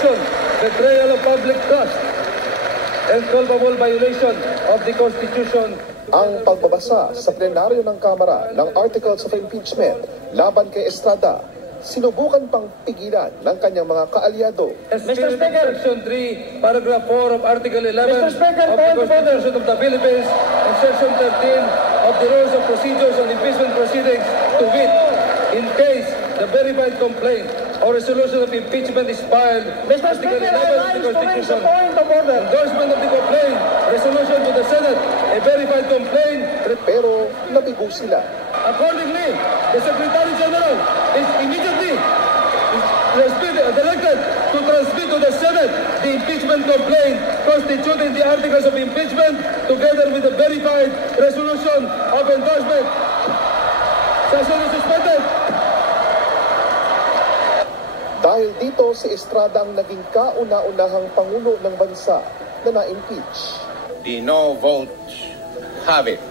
corruption, betrayal of public trust, and culpable violation of the Constitution. Ang pagbabasa sa plenaryo ng Kamara ng Articles of Impeachment laban kay Estrada, sinubukan pang pigilan ng kanyang mga kaalyado. Mr. Speaker, Section 3, Paragraph 4 of Article 11 of the Constitution of the Philippines and Section 13 of the Rules of Procedures on Impeachment Proceedings to wit, in case the verified complaint or resolution of impeachment is filed, Mr. Speaker, I rise to raise a point of order. Endorsement of the complaint, resolution to the Senate, a verified complaint. Pero nabigo sila. Accordingly, the Secretary General is immediately directed to transmit to the Senate the impeachment complaint constituting the articles of impeachment together with the verified resolution of endorsement. Session is suspended. Dahil dito, si Estrada ang naging kauna-unahang pangulo ng bansa na na-impeach. The no vote have it.